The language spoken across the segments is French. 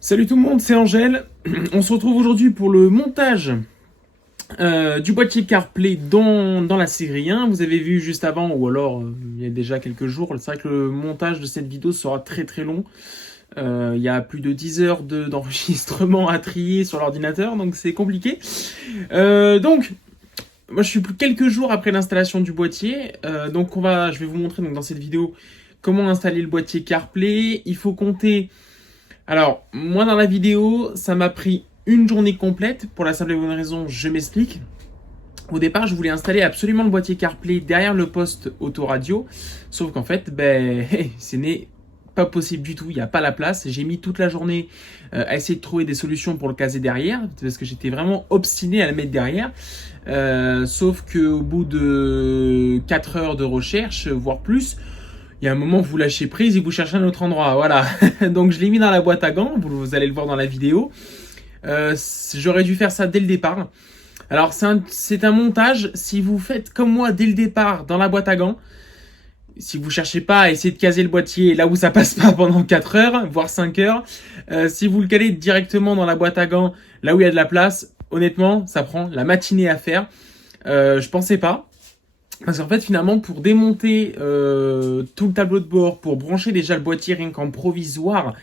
Salut tout le monde, c'est Angèle. On se retrouve aujourd'hui pour le montage du boîtier CarPlay dans la série 1. Vous avez vu juste avant, ou alors il y a déjà quelques jours. C'est vrai que le montage de cette vidéo sera très très long. Il y a plus de 10 heures d'enregistrement à trier sur l'ordinateur, donc c'est compliqué. Donc, moi je suis plus quelques jours après l'installation du boîtier. Donc je vais vous montrer donc, dans cette vidéo comment installer le boîtier CarPlay. Il faut compter... Alors, moi dans la vidéo, ça m'a pris une journée complète. Pour la simple et bonne raison, je m'explique. Au départ, je voulais installer absolument le boîtier CarPlay derrière le poste autoradio. Sauf qu'en fait, ce n'est pas possible du tout. Il n'y a pas la place. J'ai mis toute la journée à essayer de trouver des solutions pour le caser derrière. Parce que j'étais vraiment obstiné à le mettre derrière. Sauf qu'au bout de 4 heures de recherche, voire plus, il y a un moment, vous lâchez prise et vous cherchez un autre endroit. Voilà. Donc, je l'ai mis dans la boîte à gants. Vous allez le voir dans la vidéo. J'aurais dû faire ça dès le départ. Alors, c'est un montage. Si vous faites comme moi dès le départ dans la boîte à gants, si vous cherchez pas à essayer de caser le boîtier là où ça passe pas pendant 4 heures, voire 5 heures, si vous le calez directement dans la boîte à gants, là où il y a de la place, honnêtement, ça prend la matinée à faire. Je pensais pas. Parce qu'en fait, finalement, pour démonter tout le tableau de bord, pour brancher déjà le boîtier rien qu'en provisoire,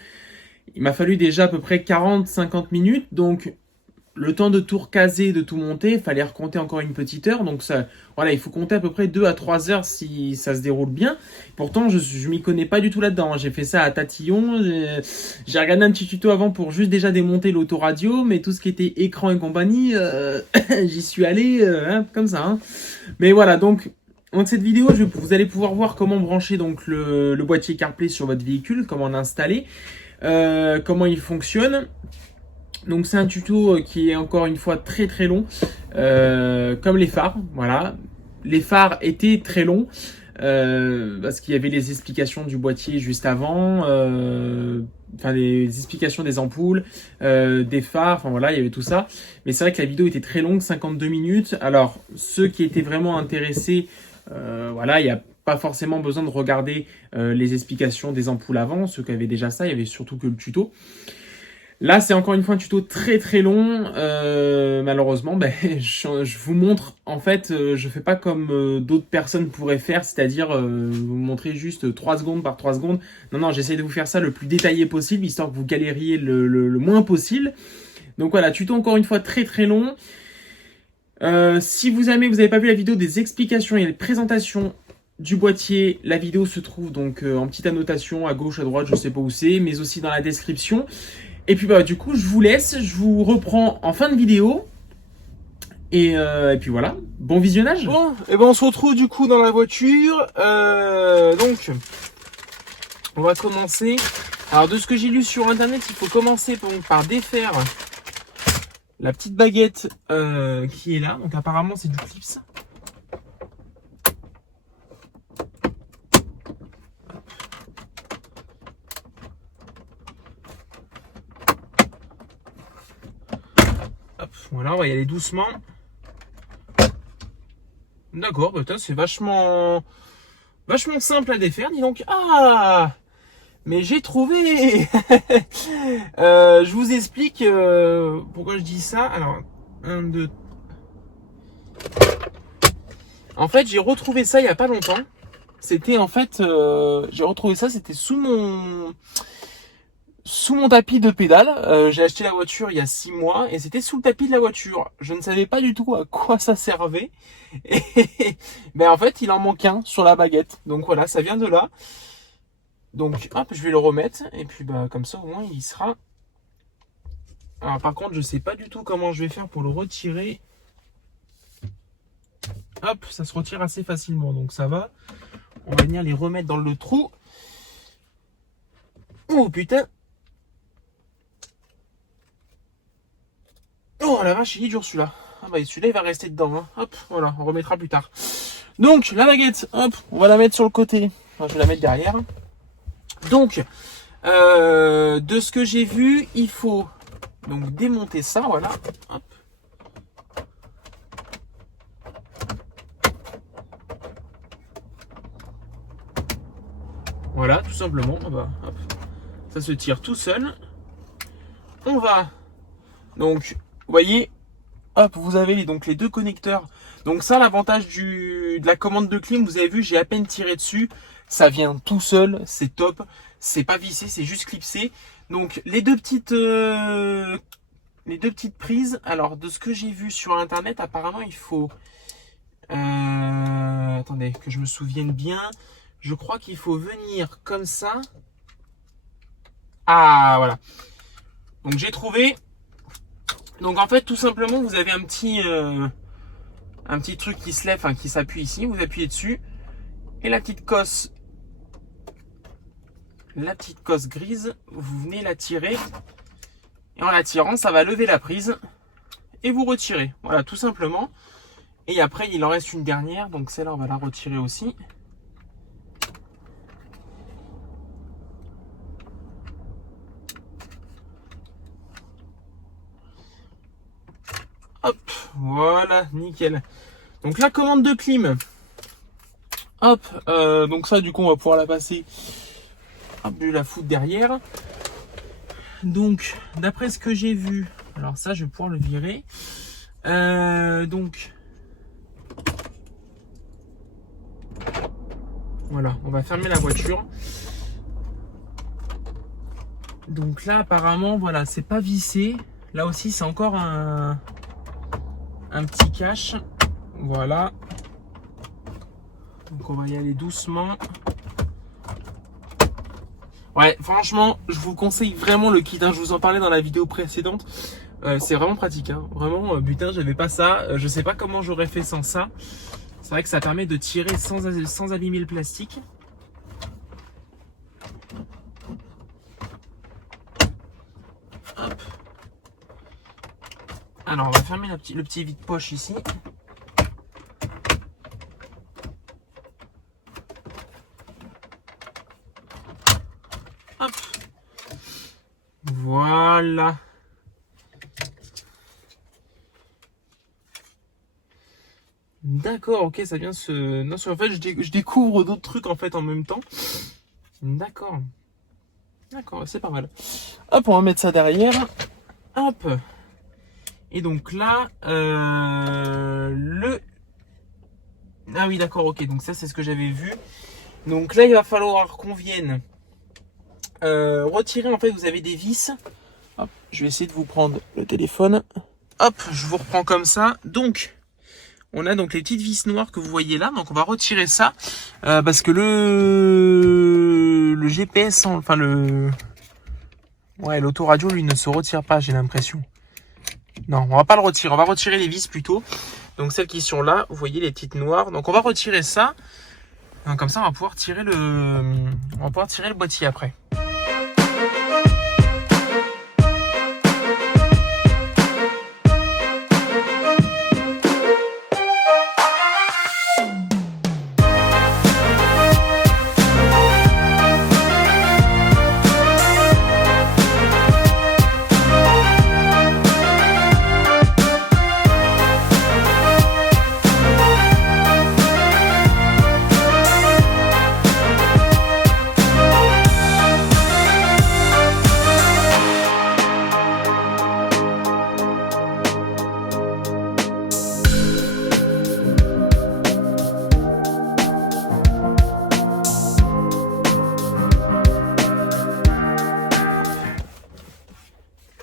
il m'a fallu déjà à peu près 40-50 minutes. Donc, le temps de tout recaser, de tout monter, il fallait recompter encore une petite heure. Donc, ça, voilà, il faut compter à peu près 2 à 3 heures si ça se déroule bien. Pourtant, je m'y connais pas du tout là-dedans. J'ai fait ça à tatillon. J'ai regardé un petit tuto avant pour juste déjà démonter l'autoradio. Mais tout ce qui était écran et compagnie, j'y suis allé comme ça. Hein. Mais voilà, donc dans cette vidéo, vous allez pouvoir voir comment brancher donc le boîtier CarPlay sur votre véhicule, comment l'installer, comment il fonctionne. Donc c'est un tuto qui est encore une fois très très long, comme les phares. Voilà, les phares étaient très longs parce qu'il y avait les explications du boîtier juste avant, enfin les explications des ampoules, des phares, enfin voilà, il y avait tout ça. Mais c'est vrai que la vidéo était très longue, 52 minutes. Alors ceux qui étaient vraiment intéressés, voilà, il n'y a pas forcément besoin de regarder les explications des ampoules avant. Ceux qui avaient déjà ça, il y avait surtout que le tuto. Là, c'est encore une fois un tuto très très long. Malheureusement, je vous montre, en fait, je fais pas comme d'autres personnes pourraient faire, c'est-à-dire vous montrer juste 3 secondes par 3 secondes. Non, non, j'essaie de vous faire ça le plus détaillé possible, histoire que vous galériez le moins possible. Donc voilà, tuto encore une fois très très long. Si vous n'avez pas vu la vidéo des explications et des présentations du boîtier, la vidéo se trouve donc en petite annotation à gauche, à droite, je sais pas où c'est, mais aussi dans la description. Et puis du coup, je vous laisse, je vous reprends en fin de vidéo. Et puis voilà, bon visionnage. Bon, et ben on se retrouve du coup dans la voiture. Donc, on va commencer. Alors, de ce que j'ai lu sur internet, il faut commencer par défaire la petite baguette qui est là. Donc, apparemment, c'est du clips. Hop, voilà, on va y aller doucement. D'accord, bah, c'est vachement simple à défaire, dis donc. Ah, mais j'ai trouvé. Je vous explique pourquoi je dis ça. Alors, 1, 2. En fait, j'ai retrouvé ça il n'y a pas longtemps. C'était en fait, j'ai retrouvé ça, c'était sous mon tapis de pédale. J'ai acheté la voiture il y a 6 mois et c'était sous le tapis de la voiture. Je ne savais pas du tout à quoi ça servait. Et ben en fait, il en manque un sur la baguette. Donc voilà, ça vient de là. Donc hop, je vais le remettre et puis bah comme ça au moins il sera. Alors par contre, je sais pas du tout comment je vais faire pour le retirer. Hop, ça se retire assez facilement, donc ça va. On va venir les remettre dans le trou. Oh putain. Oh la vache, il est dur celui-là. Ah bah celui-là il va rester dedans. Hein. Hop, voilà, on remettra plus tard. Donc la baguette, hop, on va la mettre sur le côté. Enfin, je vais la mettre derrière. Donc, de ce que j'ai vu, il faut donc démonter ça, voilà. Hop. Voilà, tout simplement. Ah bah, hop. Ça se tire tout seul. on va. Donc, vous voyez, hop, vous avez donc les deux connecteurs. Donc ça, l'avantage de la commande de clim, vous avez vu, j'ai à peine tiré dessus. Ça vient tout seul, c'est top. C'est pas vissé, c'est juste clipsé. Donc les deux petites prises. Alors de ce que j'ai vu sur internet, apparemment il faut... attendez, que je me souvienne bien. Je crois qu'il faut venir comme ça. Ah, voilà. Donc j'ai trouvé. Donc en fait, tout simplement, vous avez un petit truc qui se lève, enfin qui s'appuie ici. Vous appuyez dessus. Et la petite cosse grise, vous venez la tirer. Et en la tirant, ça va lever la prise. Et vous retirez. Voilà, tout simplement. Et après, il en reste une dernière. Donc celle-là, on va la retirer aussi. Hop, voilà, nickel. Donc la commande de clim. Hop, donc ça, du coup, on va pouvoir la passer. Hop, je vais la foutre derrière. Donc, d'après ce que j'ai vu, alors ça, je vais pouvoir le virer. Donc, voilà, on va fermer la voiture. Donc là, apparemment, voilà, c'est pas vissé. Là aussi, c'est encore un petit cache. Voilà. Donc, on va y aller doucement. Ouais, franchement, je vous conseille vraiment le kit. Hein. Je vous en parlais dans la vidéo précédente. C'est vraiment pratique. Hein. Vraiment, putain, j'avais pas ça. Je sais pas comment j'aurais fait sans ça. C'est vrai que ça permet de tirer sans abîmer le plastique. Hop. Alors, on va fermer le petit vide-poche ici. Hop. Voilà. D'accord, ok, ça vient se... Non, en fait, je découvre d'autres trucs en fait en même temps. D'accord. D'accord, c'est pas mal. Hop, on va mettre ça derrière. Hop. Et donc là, Ah oui, d'accord, ok. Donc ça, c'est ce que j'avais vu. Donc là, il va falloir qu'on vienne retirer. En fait, vous avez des vis. Hop, je vais essayer de vous prendre le téléphone. Hop, je vous reprends comme ça. Donc, on a donc les petites vis noires que vous voyez là. Donc, on va retirer ça parce que le GPS, enfin l'autoradio, lui, ne se retire pas, j'ai l'impression. Non, on va pas le retirer. On va retirer les vis plutôt. Donc, celles qui sont là, vous voyez les petites noires. Donc, on va retirer ça. Donc, comme ça, on va pouvoir tirer le boîtier après.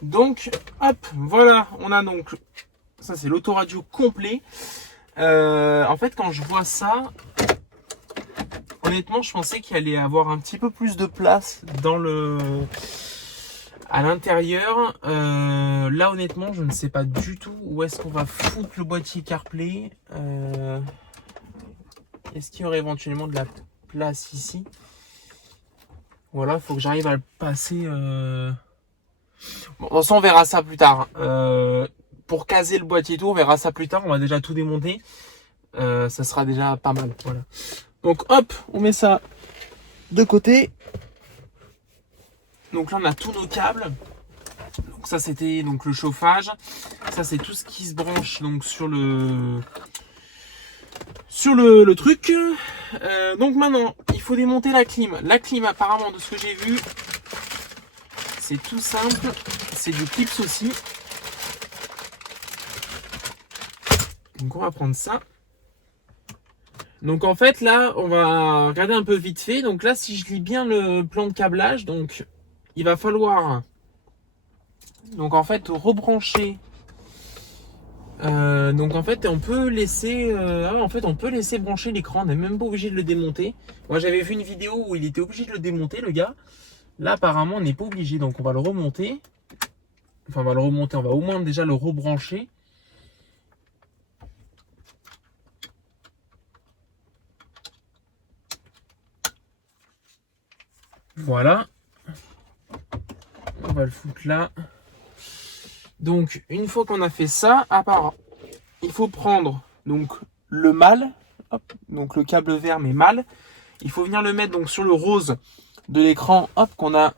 Donc, hop, voilà, on a donc, ça c'est l'autoradio complet. En fait, quand je vois ça, honnêtement, je pensais qu'il allait avoir un petit peu plus de place à l'intérieur. Là, honnêtement, je ne sais pas du tout où est-ce qu'on va foutre le boîtier CarPlay. Est-ce qu'il y aurait éventuellement de la place ici? Voilà, il faut que j'arrive à le passer... Bon, de toute façon, on verra ça plus tard. Pour caser le boîtier tout, on verra ça plus tard. On va déjà tout démonter. Ça sera déjà pas mal. Voilà. Donc hop, on met ça de côté. Donc là, on a tous nos câbles. Donc ça, c'était donc le chauffage. Ça, c'est tout ce qui se branche donc sur le truc. Donc maintenant, il faut démonter la clim. La clim, apparemment, de ce que j'ai vu, c'est tout simple. c'est du clips aussi. Donc on va prendre ça. Donc en fait là, on va regarder un peu vite fait. Donc là, si je lis bien le plan de câblage, donc il va falloir donc en fait rebrancher. Donc en fait on peut laisser on peut laisser brancher l'écran, on n'est même pas obligé de le démonter. Moi j'avais vu une vidéo où il était obligé de le démonter le gars. Là apparemment on n'est pas obligé, donc on va le remonter. Enfin on va le remonter, on va au moins déjà le rebrancher. Voilà. On va le foutre là. Donc une fois qu'on a fait ça, il faut prendre donc le mâle, hop, donc le câble vert mais mâle. Il faut venir le mettre donc sur le rose de l'écran, hop, qu'on a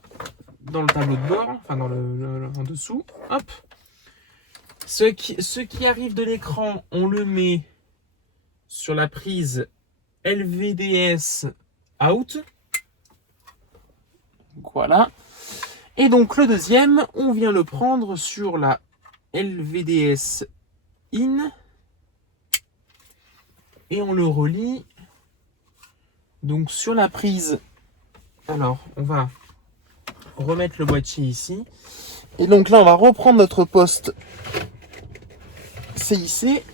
dans le tableau de bord, enfin dans en dessous, hop. Ce qui arrive de l'écran, on le met sur la prise LVDS out. Donc voilà. Et donc le deuxième, on vient le prendre sur la LVDS in et on le relie donc sur la prise. Alors on va remettre le boîtier ici et donc là on va reprendre notre poste CIC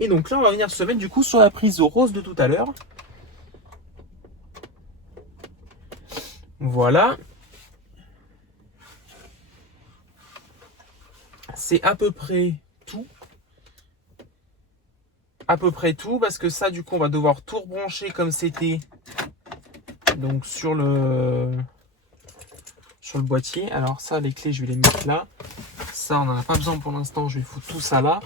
et donc là on va venir se mettre du coup sur la prise au rose de tout à l'heure. Voilà. C'est à peu près tout. À peu près tout, parce que ça, du coup, on va devoir tout rebrancher comme c'était. Donc sur le boîtier. Alors ça, les clés, je vais les mettre là. Ça, on n'en a pas besoin pour l'instant. Je vais foutre tout ça là.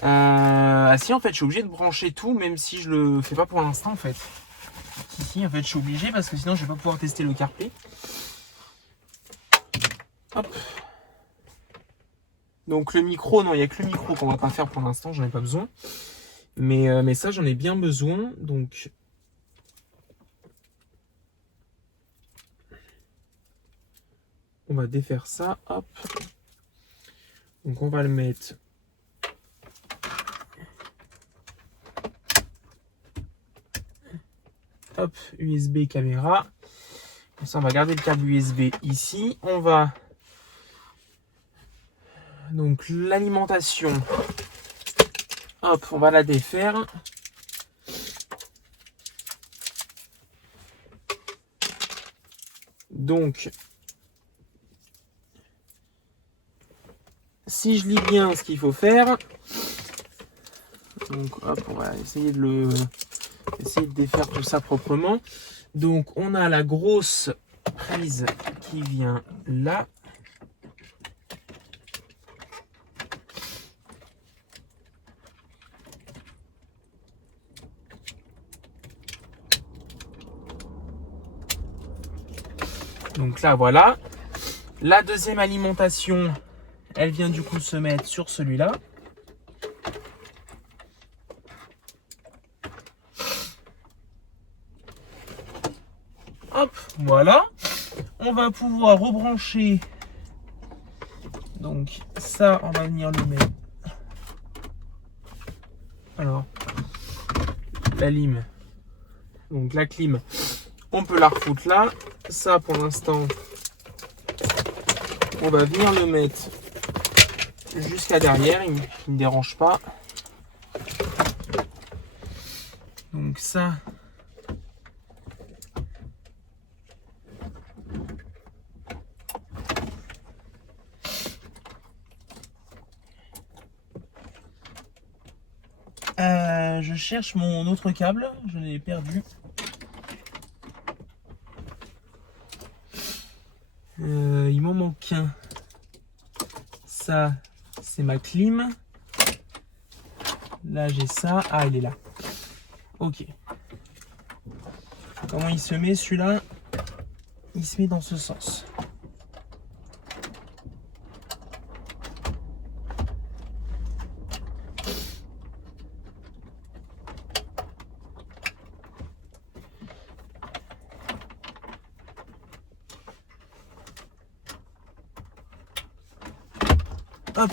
Ah si, en fait, je suis obligé de brancher tout, même si je le fais pas pour l'instant, en fait. Si, en fait, je suis obligé, parce que sinon, je vais pas pouvoir tester le CarPlay. Hop. Donc le micro, non, il n'y a que le micro qu'on va pas faire pour l'instant, j'en ai pas besoin. Mais ça, j'en ai bien besoin. Donc on va défaire ça. Hop. Donc on va le mettre. Hop, USB caméra. Comme ça, on va garder le câble USB ici. On va donc l'alimentation. Hop, on va la défaire. Donc, si je lis bien ce qu'il faut faire, donc hop, on va essayer de défaire tout ça proprement. Donc, on a la grosse prise qui vient là. Donc là, voilà. La deuxième alimentation, elle vient du coup se mettre sur celui-là. Hop, voilà. On va pouvoir rebrancher. Donc ça, on va venir le mettre. Alors, la lime. Donc la clim, on peut la refoutre là. Ça, pour l'instant, on va venir le mettre jusqu'à derrière. Il ne me dérange pas. Donc ça, je cherche mon autre câble, je l'ai perdu. Il m'en manque un. Ça, c'est ma clim. Là, j'ai ça. Ah, il est là. Ok. Comment il se met celui-là? Il se met dans ce sens. Hop.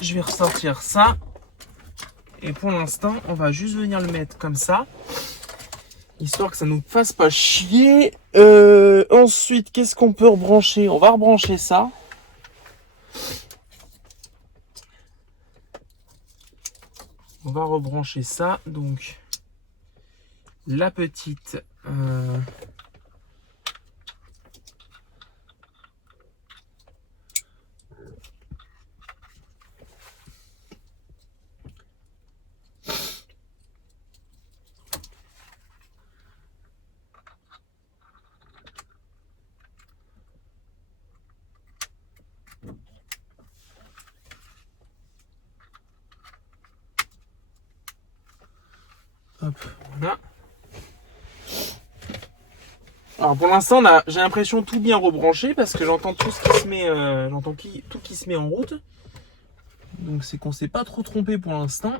Je vais ressortir ça. Et pour l'instant, on va juste venir le mettre comme ça. Histoire que ça nous fasse pas chier. Ensuite, qu'est-ce qu'on peut rebrancher? On va rebrancher ça. On va rebrancher ça. Donc, la petite... Hop, voilà. Alors pour l'instant, j'ai l'impression tout bien rebranché parce que j'entends tout ce qui se met, tout qui se met en route. Donc c'est qu'on s'est pas trop trompé pour l'instant.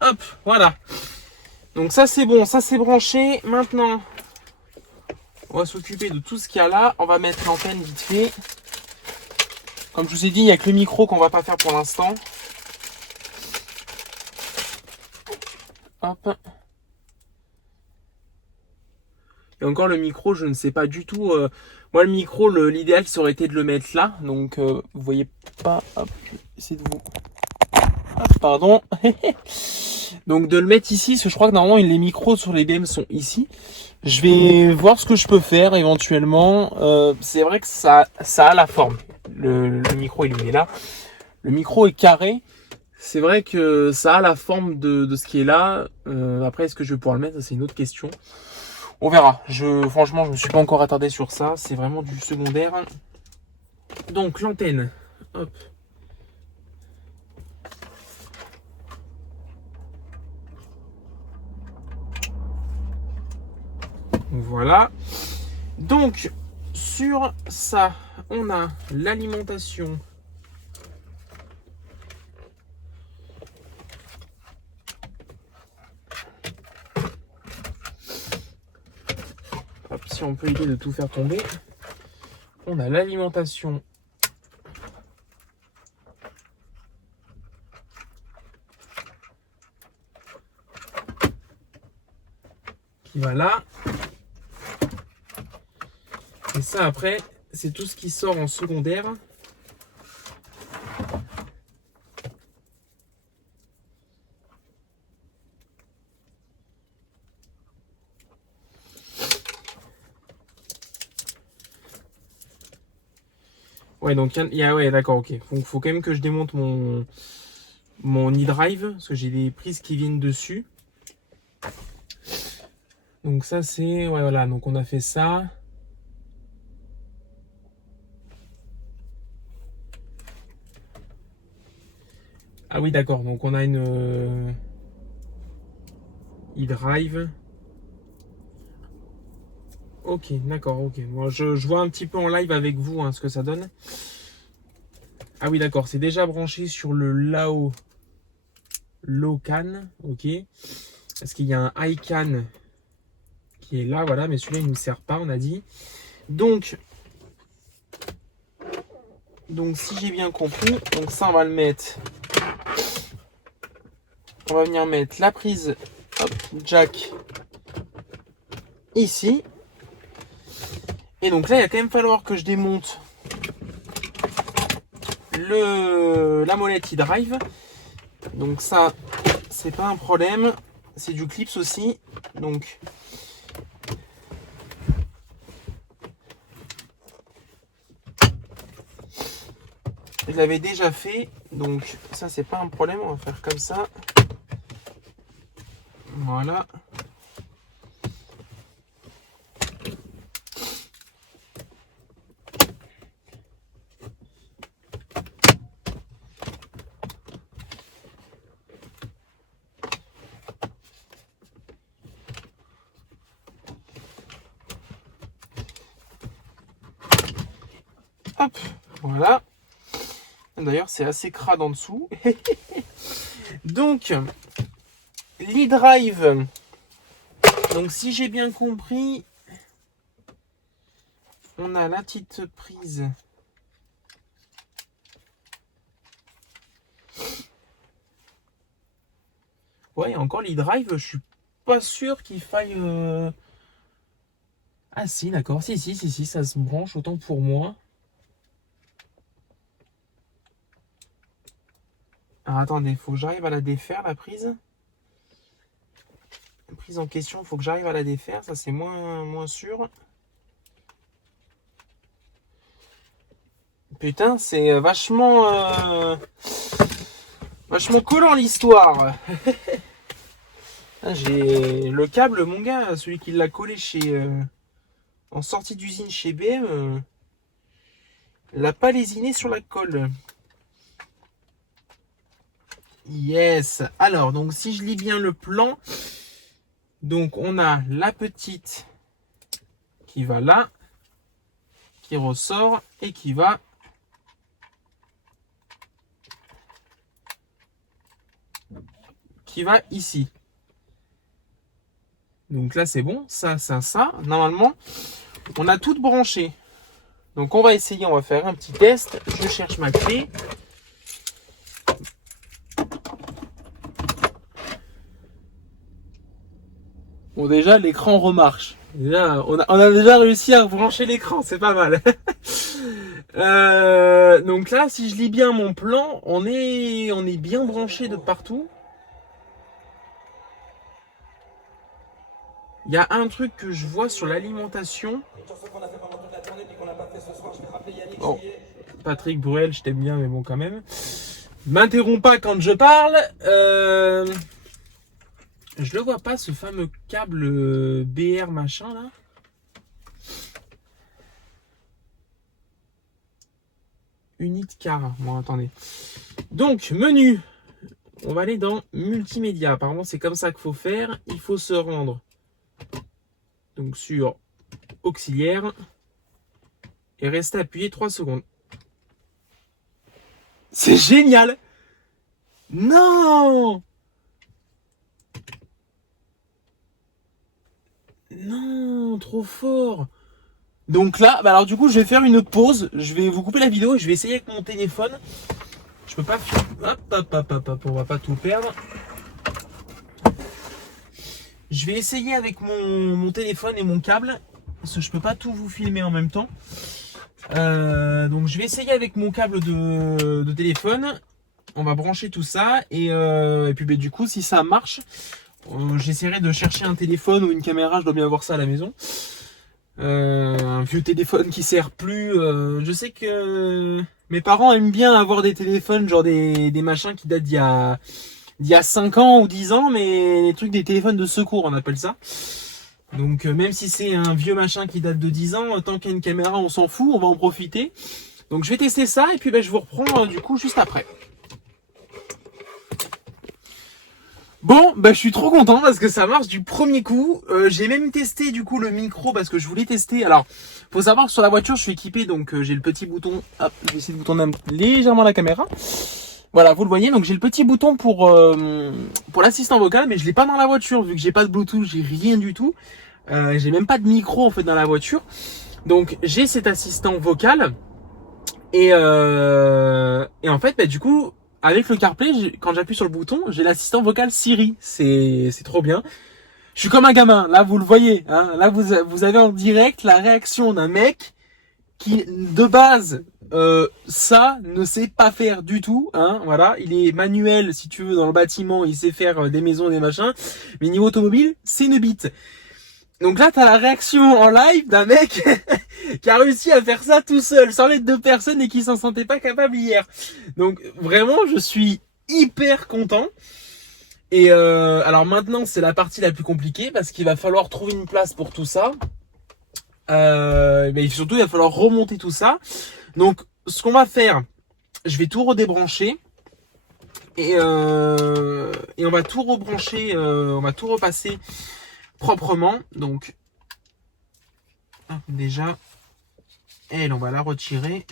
Hop, voilà. Donc ça c'est bon, ça c'est branché. Maintenant, on va s'occuper de tout ce qu'il y a là. On va mettre l'antenne vite fait. Comme je vous ai dit, il n'y a que le micro qu'on va pas faire pour l'instant. Hop. Et encore le micro, je ne sais pas du tout. Moi le micro, l'idéal ça aurait été de le mettre là. Donc vous voyez pas. Hop, c'est de vous. Hop, pardon. Donc de le mettre ici, parce que je crois que normalement les micros sur les BM sont ici. Je vais voir ce que je peux faire éventuellement. C'est vrai que ça a la forme. Le micro il est là. Le micro est carré. C'est vrai que ça a la forme de ce qui est là. Après, est-ce que je vais pouvoir le mettre? C'est une autre question. On verra. Franchement, je ne me suis pas encore attardé sur ça. C'est vraiment du secondaire. Donc l'antenne. Hop. Voilà. Donc, sur ça, on a l'alimentation. Hop, si on peut éviter de tout faire tomber. On a l'alimentation. Qui va là. Et ça, après, c'est tout ce qui sort en secondaire. Ouais, donc ouais, d'accord, ok. Donc, faut quand même que je démonte mon e-drive, parce que j'ai des prises qui viennent dessus. Donc ça, c'est... Ouais, voilà, donc on a fait ça. Ah oui, d'accord. Donc on a une e-drive. Ok, d'accord, ok. Moi, je vois un petit peu en live avec vous ce que ça donne. Ah oui, d'accord. C'est déjà branché sur le low can. Ok. Parce qu'il y a un high can qui est là, voilà. Mais celui-là, il ne nous sert pas, on a dit. Donc si j'ai bien compris, donc ça, on va le mettre. On va venir mettre la prise jack ici. Et donc là, il va quand même falloir que je démonte la molette e-drive. Donc ça, c'est pas un problème. C'est du clips aussi. Donc je l'avais déjà fait. Donc ça, c'est pas un problème. On va faire comme ça. Voilà. Hop, voilà. D'ailleurs, c'est assez crade en dessous. Donc, l'e-drive. Donc, si j'ai bien compris, on a la petite prise. Ouais, encore l'e-drive, je suis pas sûr qu'il faille... Ah si, d'accord. Si, ça se branche, autant pour moi. Alors, attendez, il faut que j'arrive à la défaire, la prise. La prise en question, il faut que j'arrive à la défaire. Ça, c'est moins sûr. Putain, c'est vachement collant l'histoire. J'ai le câble, mon gars, celui qui l'a collé en sortie d'usine chez BM, l'a pas lésiné sur la colle. Yes. Alors, donc si je lis bien le plan, donc on a la petite qui va là, qui ressort et qui va ici. Donc là c'est bon, ça. Normalement, on a tout branché. Donc on va essayer, on va faire un petit test. Je cherche ma clé. Bon, déjà l'écran remarche. Déjà, on a déjà réussi à brancher l'écran, c'est pas mal. Donc là, si je lis bien mon plan, on est bien branché de partout. Il y a un truc que je vois sur l'alimentation. Bon, Patrick Bruel, je t'aime bien, mais bon quand même. M'interromps pas quand je parle. Je le vois pas, ce fameux câble BR machin là. Unit car. Bon, attendez. Donc, menu. On va aller dans multimédia. Apparemment, c'est comme ça qu'il faut faire. Il faut se rendre donc sur auxiliaire et rester appuyé 3 secondes. C'est génial! Non! Non, trop fort! Donc là, bah alors du coup, je vais faire une pause. Je vais vous couper la vidéo et je vais essayer avec mon téléphone. Je peux pas filmer. Hop, on va pas tout perdre. Je vais essayer avec mon téléphone et mon câble. Parce que je peux pas tout vous filmer en même temps. Donc je vais essayer avec mon câble de téléphone. On va brancher tout ça. Et puis bah, du coup, si ça marche, j'essaierai de chercher un téléphone ou une caméra. Je dois bien avoir ça à la maison. Un vieux téléphone qui sert plus. Je sais que mes parents aiment bien avoir des téléphones, genre des machins qui datent d'il y a 5 ans ou 10 ans, mais les trucs des téléphones de secours, on appelle ça. Donc même si c'est un vieux machin qui date de 10 ans, tant qu'il y a une caméra, on s'en fout, on va en profiter. Donc je vais tester ça et puis je vous reprends du coup juste après. Bon, je suis trop content parce que ça marche du premier coup. J'ai même testé du coup le micro parce que je voulais tester. Alors, faut savoir que sur la voiture, je suis équipé, donc j'ai le petit bouton. Hop, je vais essayer de tourner légèrement la caméra. Voilà, vous le voyez, donc j'ai le petit bouton pour l'assistant vocal, mais je l'ai pas dans la voiture vu que j'ai pas de Bluetooth, j'ai rien du tout. J'ai même pas de micro en fait dans la voiture. Donc j'ai cet assistant vocal et en fait, du coup. Avec le CarPlay, quand j'appuie sur le bouton, j'ai l'assistant vocal Siri. C'est trop bien. Je suis comme un gamin. Là, vous le voyez. Hein. Là, vous avez en direct la réaction d'un mec qui, de base, ça ne sait pas faire du tout. Hein. Voilà. Il est manuel, si tu veux, dans le bâtiment. Il sait faire des maisons, des machins. Mais niveau automobile, c'est une bite. Donc là, t'as la réaction en live d'un mec qui a réussi à faire ça tout seul, sans l'aide de personne et qui s'en sentait pas capable hier. Donc vraiment, je suis hyper content. Et alors maintenant, c'est la partie la plus compliquée parce qu'il va falloir trouver une place pour tout ça. Mais surtout, il va falloir remonter tout ça. Donc, ce qu'on va faire, je vais tout redébrancher. Et on va tout rebrancher, on va tout repasser proprement. Donc déjà elle, on va la retirer.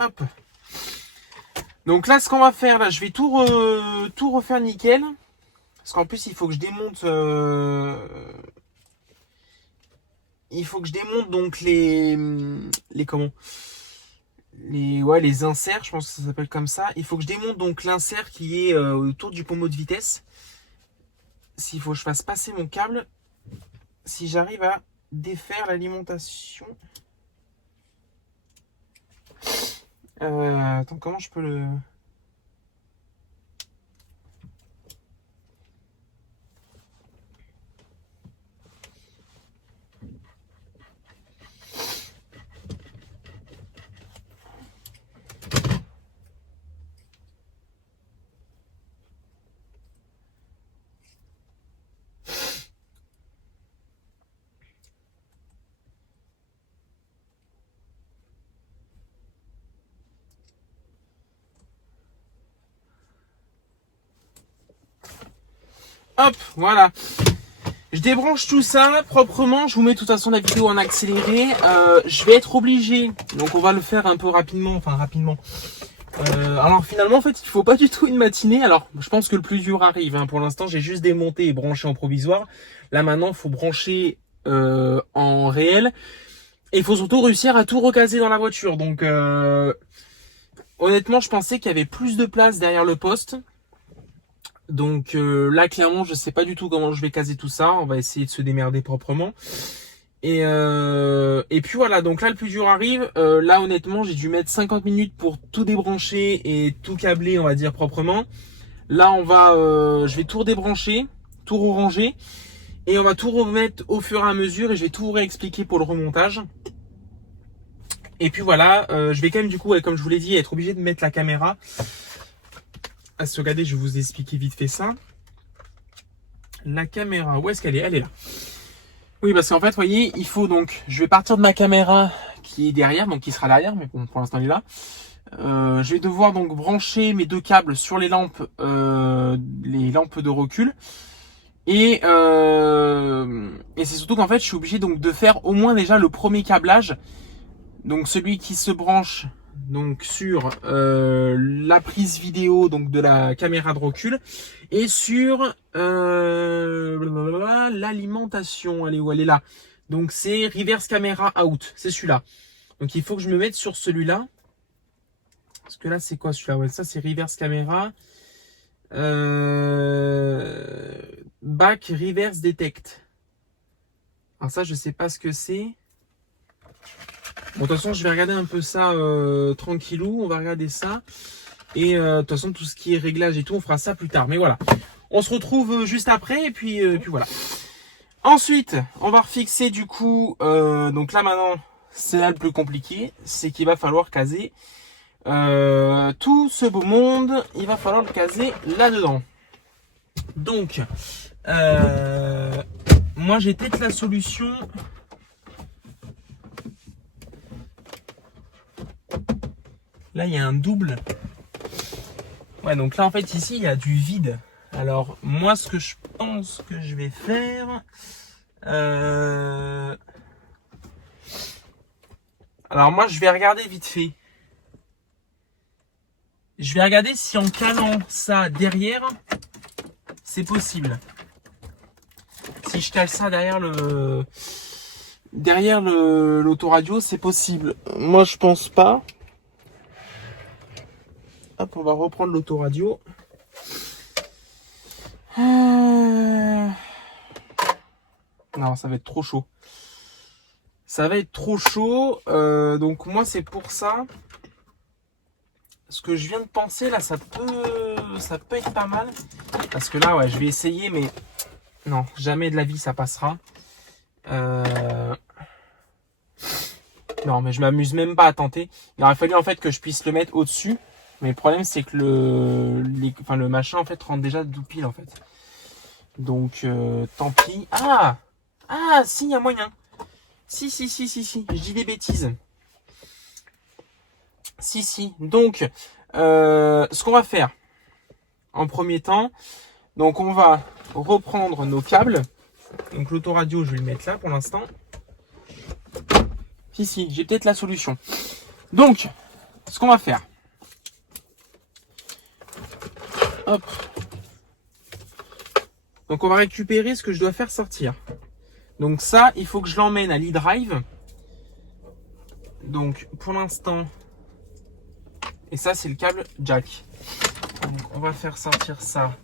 Hop. Donc là, ce qu'on va faire, là, je vais tout refaire nickel. Parce qu'en plus, il faut que je démonte... il faut que je démonte donc les comment les inserts, je pense que ça s'appelle comme ça. Il faut que je démonte donc l'insert qui est autour du pommeau de vitesse. S'il faut que je fasse passer mon câble, si j'arrive à défaire l'alimentation. Attends, comment je peux le... Hop, voilà. Je débranche tout ça proprement. Je vous mets de toute façon la vidéo en accéléré. Je vais être obligé, donc on va le faire un peu rapidement, enfin rapidement. Alors finalement, en fait, il faut pas du tout une matinée. Alors, je pense que le plus dur arrive. Hein. Pour l'instant, j'ai juste démonté et branché en provisoire. Là maintenant, il faut brancher en réel. Et il faut surtout réussir à tout recaser dans la voiture. Donc, honnêtement, je pensais qu'il y avait plus de place derrière le poste. Donc là, clairement, je sais pas du tout comment je vais caser tout ça. On va essayer de se démerder proprement. Et puis voilà, donc là, le plus dur arrive. Là, honnêtement, j'ai dû mettre 50 minutes pour tout débrancher et tout câbler, on va dire, proprement. Là, je vais tout redébrancher, tout ranger. Et on va tout remettre au fur et à mesure. Et je vais tout réexpliquer pour le remontage. Et puis voilà, je vais quand même du coup, comme je vous l'ai dit, être obligé de mettre la caméra. À se regarder, je vais vous expliquer vite fait ça. La caméra, où est-ce qu'elle est? Elle est là. Oui, parce qu'en fait, vous voyez, il faut donc... Je vais partir de ma caméra qui est derrière, donc qui sera derrière, mais bon, pour l'instant, elle est là. Je vais devoir donc brancher mes deux câbles sur les lampes de recul. Et c'est surtout qu'en fait, je suis obligé donc de faire au moins déjà le premier câblage. Donc celui qui se branche donc sur la prise vidéo donc de la caméra de recul et sur l'alimentation. Allez, où elle est là. Donc c'est reverse camera out, c'est celui-là. Donc il faut que je me mette sur celui-là. Parce que là c'est quoi celui-là? Ouais, ça c'est reverse camera. Back reverse detect. Alors ça je sais pas ce que c'est. Bon, de toute façon, je vais regarder un peu ça tranquillou. On va regarder ça. Et de toute façon, tout ce qui est réglage et tout, on fera ça plus tard. Mais voilà, on se retrouve juste après. Et puis voilà. Ensuite, on va refixer du coup. Donc là, maintenant, c'est là le plus compliqué. C'est qu'il va falloir caser tout ce beau monde. Il va falloir le caser là-dedans. Donc, moi, j'ai peut-être la solution... Là, il y a un double. Ouais, donc là, en fait, ici, il y a du vide. Alors, moi, ce que je pense que je vais faire... Alors, moi, je vais regarder vite fait. Je vais regarder si en calant ça derrière, c'est possible. Si je cale ça derrière l'autoradio, c'est possible. Moi, je pense pas. Hop, on va reprendre l'autoradio. Non, ça va être trop chaud. Ça va être trop chaud. Donc moi, c'est pour ça. Ce que je viens de penser, là, ça peut être pas mal. Parce que là, ouais, je vais essayer, mais non, jamais de la vie, ça passera. Non, mais je m'amuse même pas à tenter. Il aurait fallu en fait que je puisse le mettre au-dessus. Mais le problème, c'est que le machin, en fait, rentre déjà d'où pile, en fait. Donc, tant pis. Ah, si, il y a moyen. Si. Je dis des bêtises. Si. Donc, ce qu'on va faire, en premier temps, donc on va reprendre nos câbles. Donc, l'autoradio, je vais le mettre là pour l'instant. Si, j'ai peut-être la solution. Donc, ce qu'on va faire. Hop. Donc on va récupérer ce que je dois faire sortir. Donc ça, il faut que je l'emmène à l'e-drive. Donc pour l'instant, et ça c'est le câble jack. Donc on va faire sortir ça.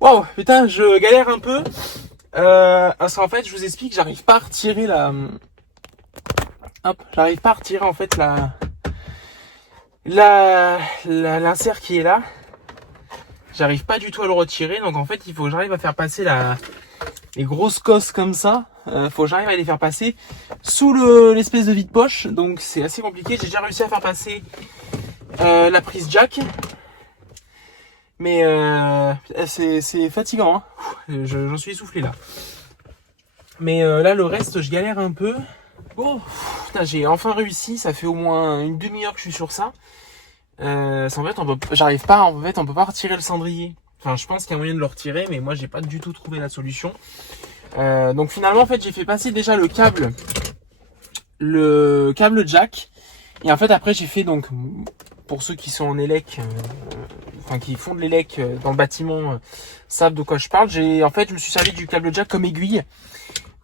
Wow, putain, je galère un peu. Parce qu'en fait, je vous explique, j'arrive pas à retirer la... Hop, j'arrive pas à retirer en fait l'insert qui est là. J'arrive pas du tout à le retirer. Donc en fait, il faut que j'arrive à faire passer les grosses cosses comme ça. Faut que j'arrive à les faire passer sous l'espèce de vide-poche. Donc c'est assez compliqué. J'ai déjà réussi à faire passer la prise jack. Mais c'est fatigant, hein. J'en suis essoufflé là. Mais là le reste je galère un peu. Bon, putain, j'ai enfin réussi, ça fait au moins une demi-heure que je suis sur ça. En fait j'arrive pas, en fait on peut pas retirer le cendrier. Enfin je pense qu'il y a moyen de le retirer, mais moi j'ai pas du tout trouvé la solution. Donc finalement en fait j'ai fait passer déjà le câble jack. Et en fait après j'ai fait donc, pour ceux qui sont en élec, enfin qui font de l'élec dans le bâtiment, savent de quoi je parle. En fait je me suis servi du câble jack comme aiguille.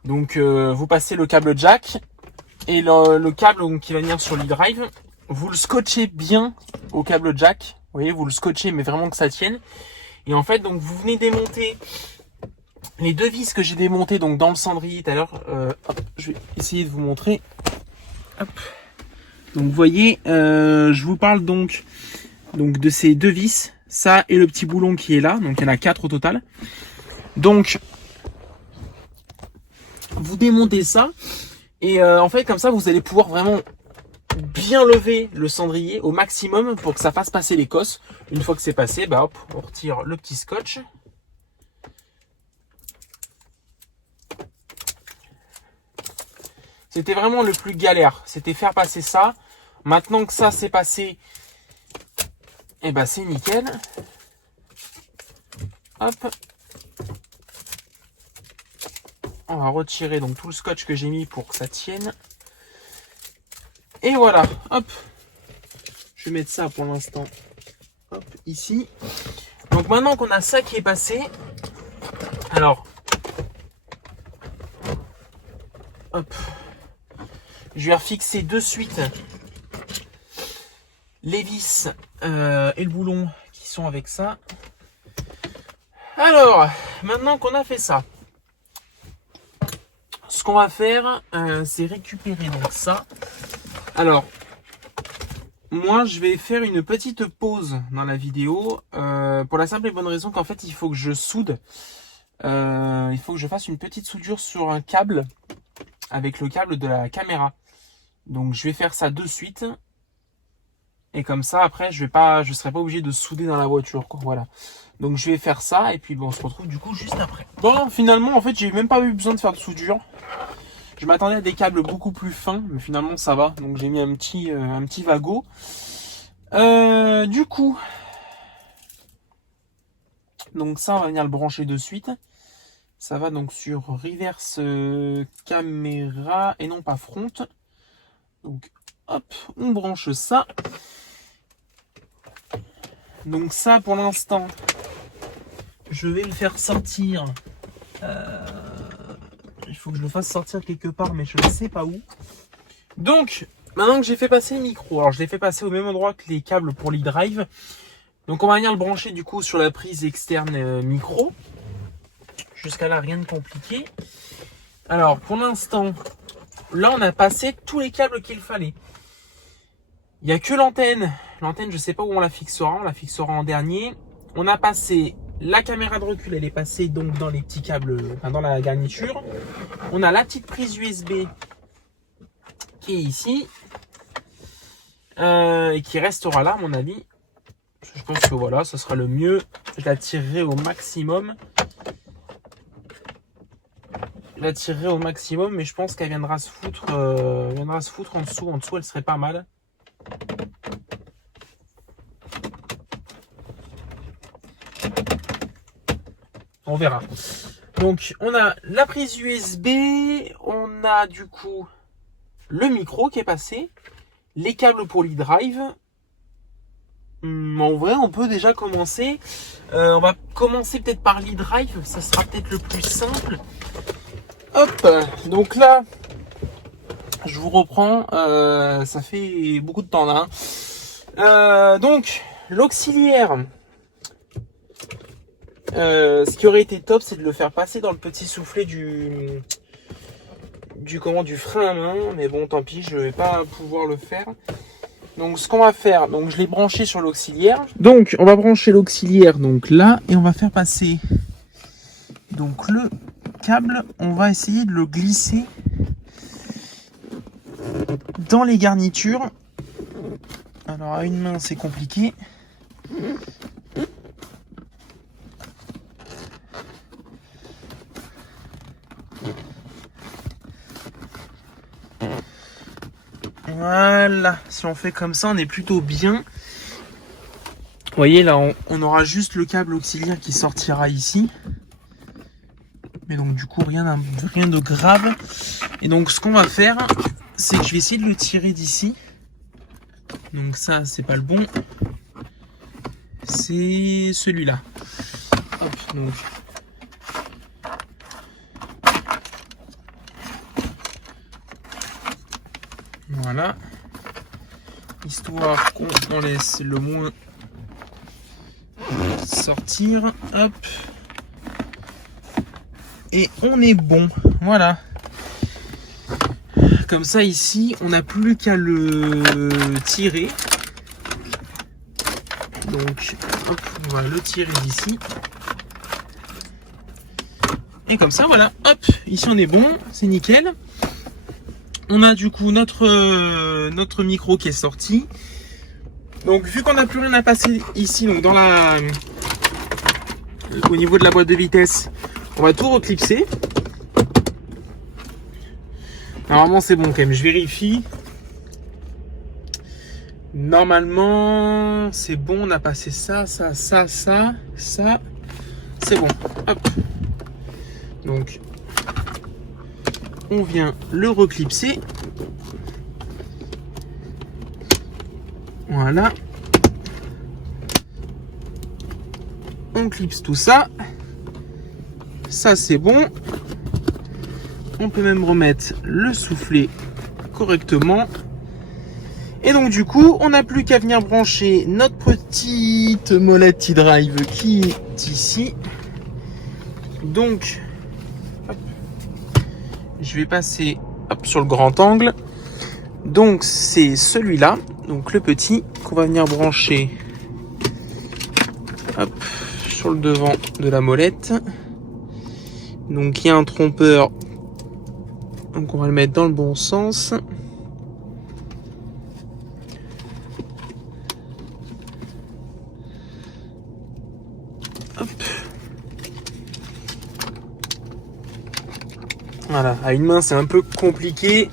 Donc vous passez le câble jack et le câble donc, qui va venir sur l'e-drive, vous le scotchez bien au câble jack. Vous voyez, vous le scotchez mais vraiment que ça tienne. Et en fait donc vous venez démonter les deux vis que j'ai démontées donc dans le cendrier tout à l'heure. Je vais essayer de vous montrer. Hop. Donc vous voyez, je vous parle donc de ces deux vis, ça et le petit boulon qui est là, donc il y en a 4 au total. Donc vous démontez ça et en fait comme ça vous allez pouvoir vraiment bien lever le cendrier au maximum pour que ça fasse passer les cosses. Une fois que c'est passé, bah hop, on retire le petit scotch. C'était vraiment le plus galère, c'était faire passer ça. Maintenant que ça c'est passé, et ben c'est nickel. Hop. On va retirer donc tout le scotch que j'ai mis pour que ça tienne. Et voilà, hop. Je vais mettre ça pour l'instant. Hop, ici. Donc maintenant qu'on a ça qui est passé, alors, hop. Je vais refixer de suite les vis et le boulon qui sont avec ça. Alors, maintenant qu'on a fait ça, ce qu'on va faire, c'est récupérer donc ça. Alors, moi, je vais faire une petite pause dans la vidéo pour la simple et bonne raison qu'en fait, il faut que je soude. Il faut que je fasse une petite soudure sur un câble avec le câble de la caméra. Donc, je vais faire ça de suite. Et comme ça, après, je serai pas obligé de souder dans la voiture, quoi. Voilà. Donc, je vais faire ça. Et puis, bon, on se retrouve du coup juste après. Bon, finalement, en fait, j'ai même pas eu besoin de faire de soudure. Je m'attendais à des câbles beaucoup plus fins, mais finalement, ça va. Donc, j'ai mis un petit Vago. Du coup, donc ça, on va venir le brancher de suite. Ça va donc sur reverse caméra et non pas front. Donc hop, on branche ça. Donc ça pour l'instant, je vais le faire sortir. Il faut que je le fasse sortir quelque part, mais je ne sais pas où. Donc maintenant que j'ai fait passer le micro, alors je l'ai fait passer au même endroit que les câbles pour l'e-drive. Donc on va venir le brancher du coup sur la prise externe micro. Jusqu'à là, rien de compliqué. Alors pour l'instant, là on a passé tous les câbles qu'il fallait. Il n'y a que l'antenne. L'antenne, je ne sais pas où on la fixera. On la fixera en dernier. On a passé la caméra de recul. Elle est passée donc dans les petits câbles, enfin dans la garniture. On a la petite prise USB qui est ici. Et qui restera là, à mon avis. Je pense que voilà, ce sera le mieux. Je la tirerai au maximum. Mais je pense qu'elle viendra se foutre en dessous. En dessous, elle serait pas mal. On verra. Donc, on a la prise USB, on a du coup le micro qui est passé, les câbles pour l'e-drive. En vrai, on peut déjà commencer. On va commencer peut-être par l'e-drive, ça sera peut-être le plus simple. Hop, donc là, je vous reprends. Ça fait beaucoup de temps là. Donc, l'auxiliaire. Ce qui aurait été top, c'est de le faire passer dans le petit soufflet du frein à main, mais bon tant pis, je vais pas pouvoir le faire. Donc ce qu'on va faire, donc je l'ai branché sur l'auxiliaire. Donc on va brancher l'auxiliaire donc là et on va faire passer donc le câble, on va essayer de le glisser dans les garnitures. Alors à une main c'est compliqué. Voilà, si on fait comme ça, on est plutôt bien. Vous voyez, là, on aura juste le câble auxiliaire qui sortira ici. Mais donc, du coup, rien de grave. Et donc, ce qu'on va faire, c'est que je vais essayer de le tirer d'ici. Donc ça, c'est pas le bon. C'est celui-là. Hop, donc... Voilà, histoire qu'on laisse le moins sortir, hop, et on est bon, voilà. Comme ça ici, on n'a plus qu'à le tirer. Donc, hop, on va le tirer d'ici. Et comme ça, voilà, hop, ici on est bon, c'est nickel. On a du coup notre micro qui est sorti. Donc vu qu'on n'a plus rien à passer ici, donc au niveau de la boîte de vitesse, on va tout reclipser. Normalement c'est bon quand même, je vérifie. Normalement c'est bon, on a passé ça. C'est bon. Hop. Donc on vient le reclipser. Voilà. On clipse tout ça. Ça c'est bon. On peut même remettre le soufflet correctement. Et donc du coup, on n'a plus qu'à venir brancher notre petite molette e-drive qui est ici. Donc, hop, je vais passer sur le grand angle. Donc c'est celui-là, donc le petit, qu'on va venir brancher sur le devant de la molette. Donc il y a un trompeur, donc on va le mettre dans le bon sens. Hop. Voilà, à une main c'est un peu compliqué.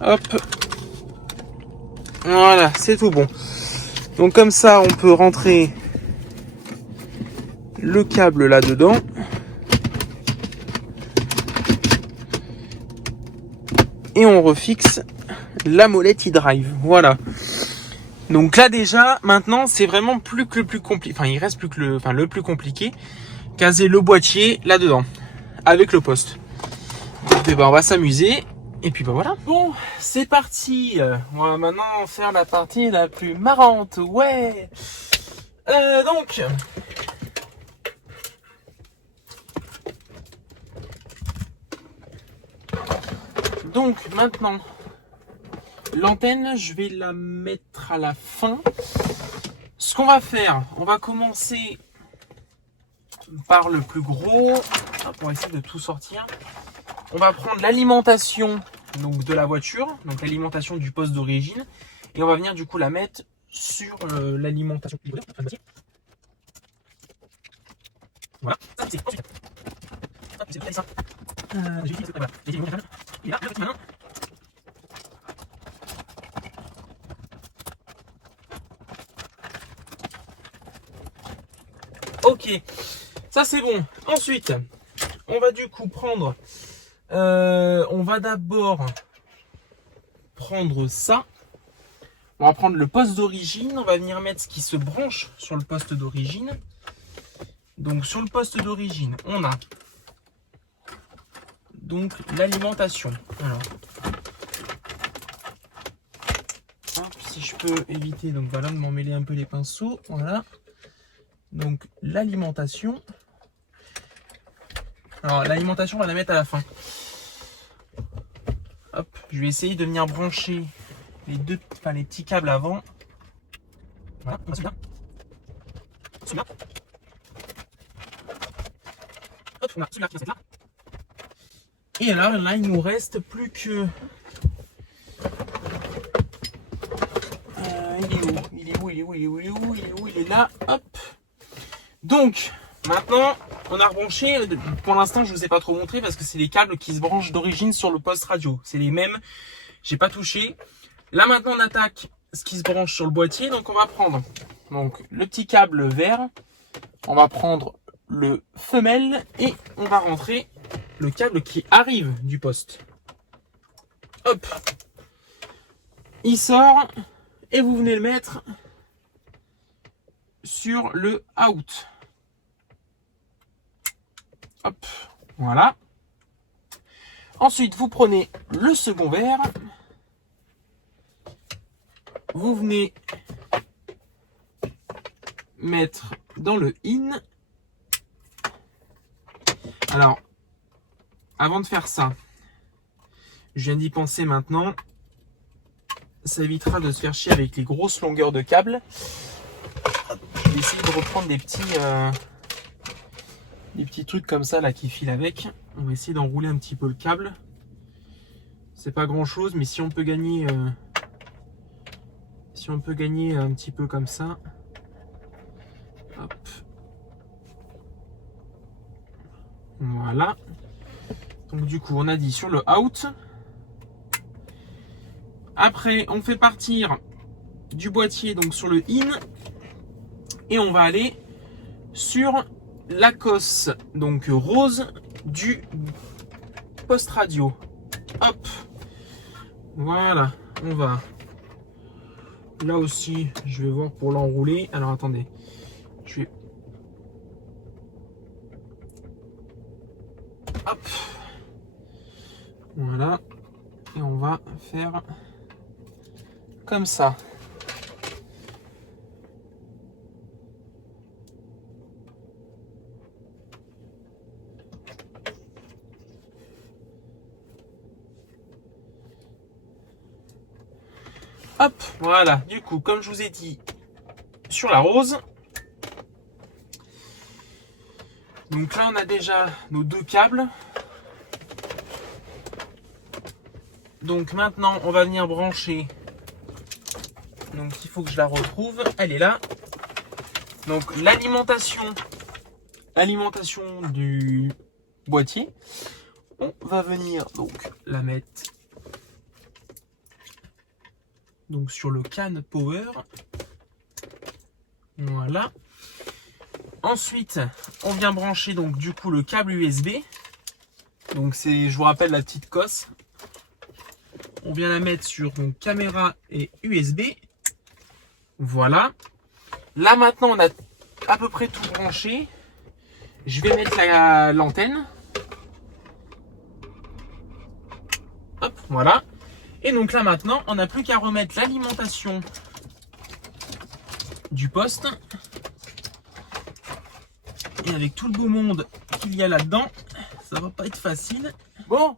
Hop. Voilà, c'est tout bon. Donc comme ça, on peut rentrer le câble là-dedans. et on refixe la molette e-drive. Voilà. Donc là déjà, maintenant c'est vraiment plus que le plus compliqué. Enfin, il reste plus que le plus compliqué. Caser le boîtier là-dedans avec le poste. Et ben on va s'amuser. Et puis bah voilà. Bon, c'est parti. On va maintenant faire la partie la plus marrante. Ouais. Donc maintenant, l'antenne, je vais la mettre à la fin. Ce qu'on va faire, on va commencer par le plus gros. Pour essayer de tout sortir. On va prendre l'alimentation donc de la voiture, donc l'alimentation du poste d'origine, et on va venir du coup la mettre sur l'alimentation du boîtier. Voilà, ça c'est ensuite. Hop, c'est ça. J'ai utilisé voilà. Et là, maintenant. Ok, ça c'est bon. Ensuite, on va du coup prendre. On va d'abord prendre ça. On va prendre le poste d'origine. On va venir mettre ce qui se branche sur le poste d'origine. Donc sur le poste d'origine, on a donc l'alimentation. Alors, hop, si je peux éviter donc voilà de m'emmêler un peu les pinceaux. Voilà. Donc l'alimentation. Alors l'alimentation, on va la mettre à la fin. Hop, je vais essayer de venir brancher les petits câbles avant. Voilà, on va celui-là. Celui-là. Hop, on a celui-là qui va être là. Et alors là, il nous reste plus que. Il est là. Hop. Donc, maintenant, on a rebranché. Pour l'instant, je ne vous ai pas trop montré parce que c'est les câbles qui se branchent d'origine sur le poste radio. C'est les mêmes. J'ai pas touché. Là, maintenant, on attaque ce qui se branche sur le boîtier. Donc, on va prendre donc, le petit câble vert. On va prendre le femelle et on va rentrer le câble qui arrive du poste. Hop. Il sort et vous venez le mettre sur le out. Hop, voilà. Ensuite, vous prenez le second verre. Vous venez mettre dans le in. Alors, avant de faire ça, je viens d'y penser maintenant. Ça évitera de se faire chier avec les grosses longueurs de câbles. Je vais essayer de reprendre des petits trucs comme ça là qui filent avec. On va essayer d'enrouler un petit peu le câble. C'est pas grand chose, mais si on peut gagner un petit peu comme ça. Hop. Voilà. Donc du coup, on a dit sur le out. Après, on fait partir du boîtier donc sur le in. Et on va aller sur la cosse donc rose du poste radio. Hop. Voilà. On va. Là aussi, je vais voir pour l'enrouler. Alors attendez. Je vais. Hop. Voilà. Et on va faire comme ça. Hop, voilà. Du coup, comme je vous ai dit, sur la rose. Donc là, on a déjà nos deux câbles. Donc maintenant, on va venir brancher. Donc il faut que je la retrouve. Elle est là. Donc l'alimentation du boîtier. On va venir donc la mettre donc sur le CAN Power. Voilà. Ensuite, on vient brancher donc du coup le câble USB. Donc c'est, je vous rappelle, la petite cosse. on vient la mettre sur donc, caméra et USB. Voilà. Là maintenant on a à peu près tout branché. Je vais mettre l'antenne. Hop, voilà. Et donc là maintenant, on n'a plus qu'à remettre l'alimentation du poste. Et avec tout le beau monde qu'il y a là-dedans, ça va pas être facile. Bon,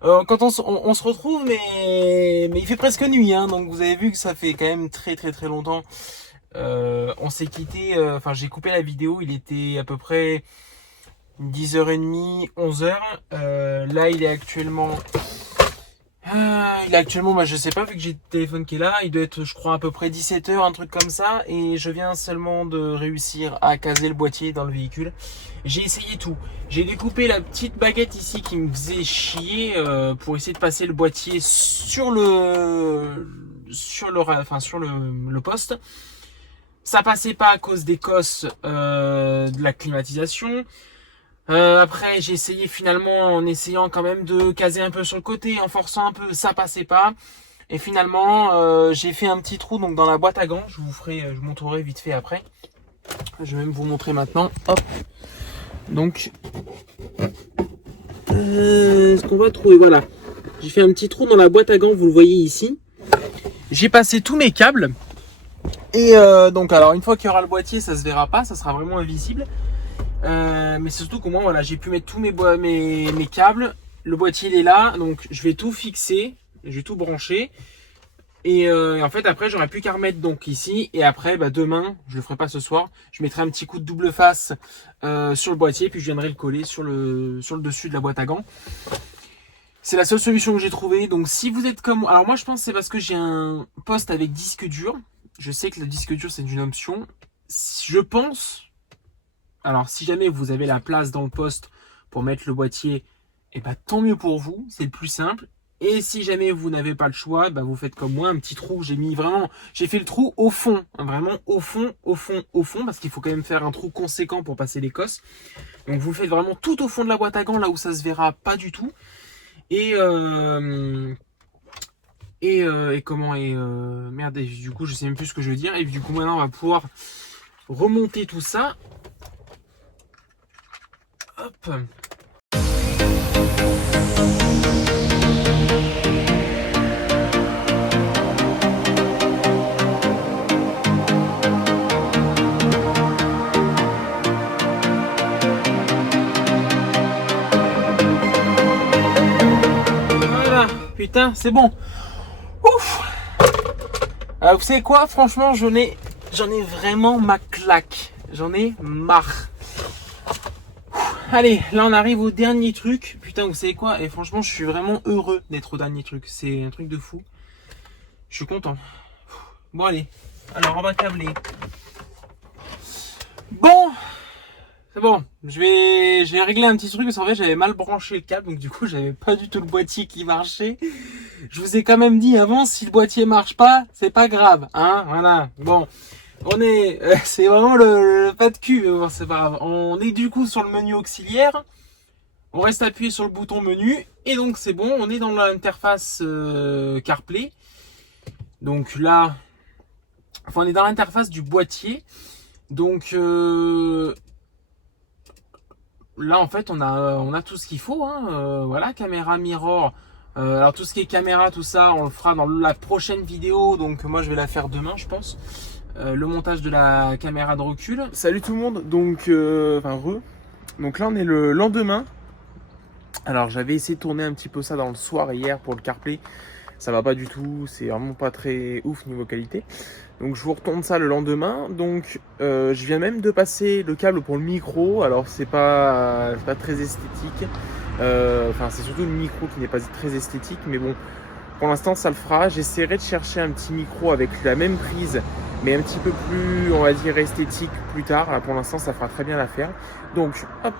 quand on se retrouve, mais il fait presque nuit, hein, donc vous avez vu que ça fait quand même très longtemps. On s'est quitté, enfin j'ai coupé la vidéo, il était à peu près 10h30, 11h. Là il est actuellement, bah, je sais pas, vu que j'ai le téléphone qui est là, il doit être je crois à peu près 17h, un truc comme ça. Et je viens seulement de réussir à caser le boîtier dans le véhicule. J'ai essayé tout. J'ai découpé la petite baguette ici qui me faisait chier pour essayer de passer le boîtier sur le poste. Ça passait pas à cause des cosses de la climatisation. Après j'ai essayé finalement en essayant quand même de caser un peu sur le côté, en forçant un peu, ça passait pas. Et finalement j'ai fait un petit trou donc dans la boîte à gants. Je vous montrerai vite fait après. Je vais même vous montrer maintenant. Hop. Donc ce qu'on va trouver, voilà. J'ai fait un petit trou dans la boîte à gants, vous le voyez ici. J'ai passé tous mes câbles. Et donc alors une fois qu'il y aura le boîtier, ça se verra pas, ça sera vraiment invisible. Mais surtout qu'au moins voilà, j'ai pu mettre tous mes câbles. Le boîtier il est là, donc je vais tout fixer, je vais tout brancher. Et en fait après j'aurai plus qu'à remettre donc ici. Et après bah, demain, je le ferai pas ce soir, je mettrai un petit coup de double face sur le boîtier, puis je viendrai le coller sur le dessus de la boîte à gants. C'est la seule solution que j'ai trouvée. Donc si vous êtes comme... Alors moi je pense que c'est parce que j'ai un poste avec disque dur. Je sais que le disque dur c'est une option. Je pense... Alors si jamais vous avez la place dans le poste pour mettre le boîtier, et bah tant mieux pour vous, c'est le plus simple. Et si jamais vous n'avez pas le choix, bah vous faites comme moi, un petit trou. J'ai fait le trou au fond, hein, vraiment au fond, parce qu'il faut quand même faire un trou conséquent pour passer les cosses. Donc vous le faites vraiment tout au fond de la boîte à gants, là où ça se verra pas du tout. Merde, du coup je sais même plus ce que je veux dire. Et du coup maintenant on va pouvoir remonter tout ça. Hop. Voilà, putain, c'est bon. Ouf. Vous savez quoi, franchement, j'en ai vraiment ma claque. J'en ai marre. Allez, là on arrive au dernier truc. Putain, vous savez quoi? Et franchement, je suis vraiment heureux d'être au dernier truc. C'est un truc de fou. Je suis content. Bon, allez. Alors, on va câbler. Bon. C'est bon. Je vais régler un petit truc. Parce qu'en fait, j'avais mal branché le câble. Donc, du coup, j'avais pas du tout le boîtier qui marchait. Je vous ai quand même dit avant, si le boîtier marche pas, c'est pas grave. Hein, voilà. Bon. C'est vraiment le pas de cul, mais bon, c'est pas grave. On est du coup sur le menu auxiliaire. On reste appuyé sur le bouton menu. Et donc c'est bon, on est dans l'interface CarPlay. Donc là, enfin, on est dans l'interface du boîtier. Donc là en fait on a tout ce qu'il faut. Hein. Voilà, caméra mirror. Alors tout ce qui est caméra, tout ça, on le fera dans la prochaine vidéo. Donc moi je vais la faire demain, je pense. Le montage de la caméra de recul. Salut tout le monde, donc donc là on est le lendemain. Alors j'avais essayé de tourner un petit peu ça dans le soir hier pour le CarPlay. Ça va pas du tout, c'est vraiment pas très ouf niveau qualité. Donc je vous retourne ça le lendemain. Donc je viens même de passer le câble pour le micro. Alors c'est pas très esthétique. Enfin c'est surtout le micro qui n'est pas très esthétique. Mais bon, pour l'instant ça le fera. J'essaierai de chercher un petit micro avec la même prise, mais un petit peu plus, on va dire, esthétique plus tard. Là, pour l'instant, ça fera très bien l'affaire. Donc, hop.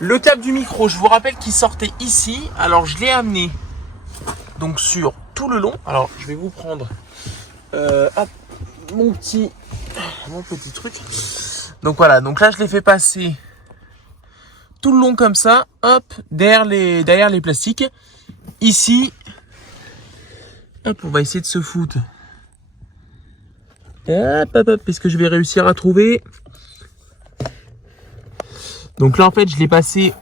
Le câble du micro, je vous rappelle qu'il sortait ici. Alors, je l'ai amené donc sur tout le long. Alors, je vais vous prendre hop, mon petit truc. Donc, voilà. Donc là, je l'ai fait passer tout le long comme ça. Hop, derrière les plastiques. ici. Hop, on va essayer de se foutre. Hop, est-ce que je vais réussir à trouver? Donc là, en fait, je l'ai passé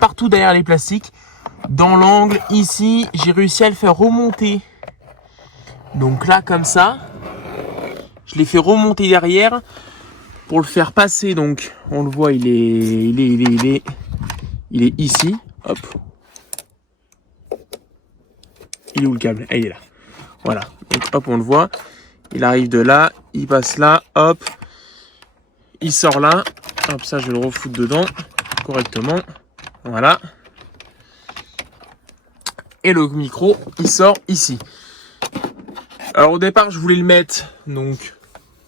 partout derrière les plastiques. Dans l'angle, ici, j'ai réussi à le faire remonter. Donc là, comme ça. Je l'ai fait remonter derrière pour le faire passer. Donc, on le voit, il est ici. Hop. Il est où le câble? Ah, il est là. Voilà. Donc, hop, on le voit. Il arrive de là, il passe là, hop. Il sort là. Hop, ça, je vais le refoutre dedans correctement. Voilà. Et le micro, il sort ici. Alors, au départ, je voulais le mettre donc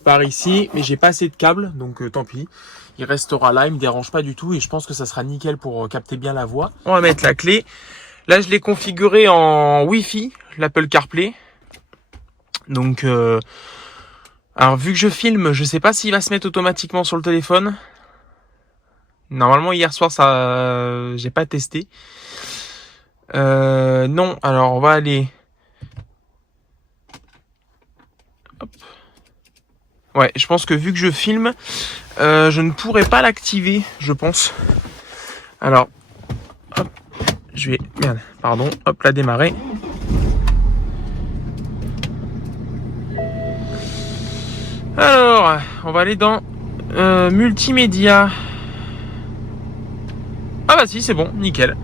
par ici, mais j'ai pas assez de câbles, donc tant pis. Il restera là, il me dérange pas du tout et je pense que ça sera nickel pour capter bien la voix. On va mettre la clé. Là, je l'ai configuré en Wi-Fi, l'Apple CarPlay. Donc, alors vu que je filme, je sais pas s'il va se mettre automatiquement sur le téléphone. Normalement, hier soir, ça, j'ai pas testé. Non, alors on va aller. Hop. Ouais, je pense que vu que je filme, je ne pourrai pas l'activer, je pense. Alors, hop, je vais, merde, pardon, hop, la démarrer. Alors, on va aller dans multimédia. Ah bah si, c'est bon, nickel.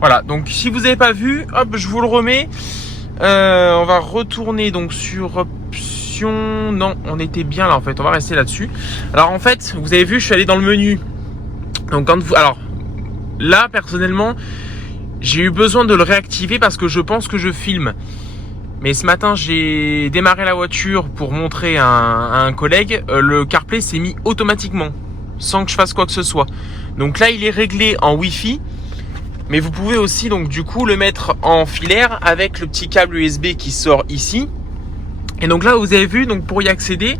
Voilà, donc si vous n'avez pas vu, hop, je vous le remets. On va retourner donc sur option. Non, on était bien là en fait, on va rester là-dessus. Alors en fait, vous avez vu, je suis allé dans le menu. Donc quand vous... Alors, là, personnellement, j'ai eu besoin de le réactiver parce que je pense que je filme. Mais ce matin, j'ai démarré la voiture pour montrer à un collègue. Le CarPlay s'est mis automatiquement, sans que je fasse quoi que ce soit. Donc là, il est réglé en Wi-Fi. Mais vous pouvez aussi, donc du coup, le mettre en filaire avec le petit câble USB qui sort ici. Et donc là, vous avez vu, donc pour y accéder,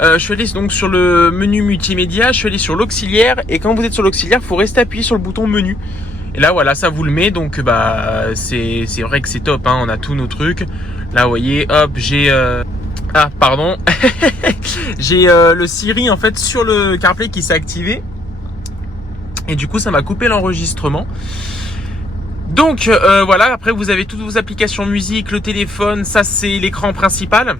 je suis allé donc sur le menu multimédia, je suis allé sur l'auxiliaire. Et quand vous êtes sur l'auxiliaire, il faut rester appuyé sur le bouton menu. Et là, voilà, ça vous le met. Donc, bah, c'est vrai que c'est top. Hein, on a tous nos trucs. Là, vous voyez, hop, j'ai... Ah, pardon. J'ai le Siri, en fait, sur le CarPlay qui s'est activé. Et du coup, ça m'a coupé l'enregistrement. Donc, voilà. Après, vous avez toutes vos applications musique, le téléphone. Ça, c'est l'écran principal.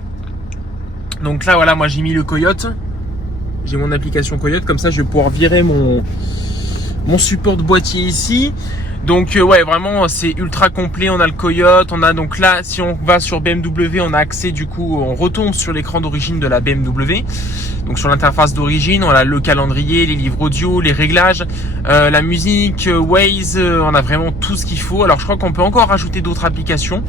Donc là, voilà, moi, j'ai mis le Coyote. J'ai mon application Coyote. Comme ça, je vais pouvoir virer mon support de boîtier ici. Donc ouais, vraiment c'est ultra complet. On a le Coyote, on a donc là, si on va sur BMW, on a accès, du coup on retombe sur l'écran d'origine de la BMW. Donc sur l'interface d'origine, on a le calendrier, les livres audio, les réglages, la musique, Waze, on a vraiment tout ce qu'il faut. Alors je crois qu'on peut encore rajouter d'autres applications.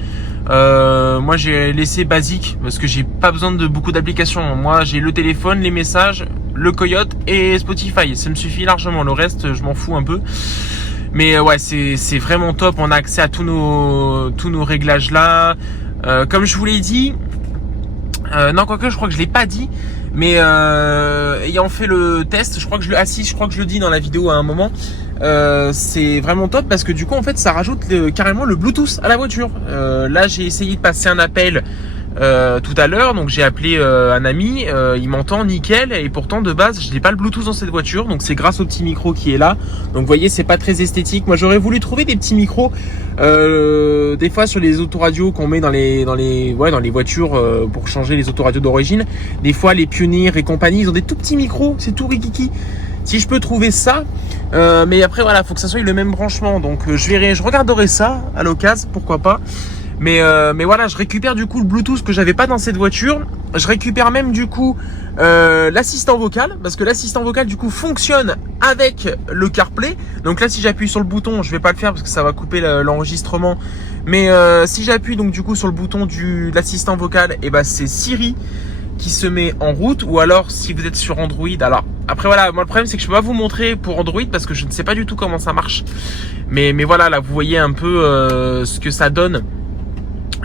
Moi j'ai laissé basique parce que j'ai pas besoin de beaucoup d'applications. Moi j'ai le téléphone, les messages, le Coyote et Spotify. Ça me suffit largement. Le reste, je m'en fous un peu. Mais ouais, c'est vraiment top. On a accès à tous nos réglages là. Comme je vous l'ai dit, non, quoique je crois que je l'ai pas dit, mais ayant fait le test, je crois que je le dis dans la vidéo à un moment. C'est vraiment top parce que du coup en fait ça rajoute carrément le Bluetooth à la voiture. Là j'ai essayé de passer un appel tout à l'heure, donc j'ai appelé un ami, il m'entend nickel et pourtant de base je n'ai pas le Bluetooth dans cette voiture, donc c'est grâce au petit micro qui est là. Donc vous voyez, c'est pas très esthétique. Moi j'aurais voulu trouver des petits micros des fois sur les autoradios qu'on met dans les voitures pour changer les autoradios d'origine. Des fois les Pioneer et compagnie, ils ont des tout petits micros, c'est tout rikiki. Si je peux trouver ça, mais après voilà, faut que ça soit le même branchement, donc je regarderai ça à l'occasion, pourquoi pas. Mais voilà, je récupère du coup le Bluetooth que j'avais pas dans cette voiture. Je récupère même du coup l'assistant vocal, parce que l'assistant vocal du coup fonctionne avec le CarPlay. Donc là si j'appuie sur le bouton, je vais pas le faire parce que ça va couper l'enregistrement. Mais si j'appuie donc du coup sur le bouton de l'assistant vocal, et ben c'est Siri qui se met en route. Ou alors si vous êtes sur Android, alors après voilà, moi le problème c'est que je peux pas vous montrer pour Android parce que je ne sais pas du tout comment ça marche. Mais voilà, là vous voyez un peu ce que ça donne,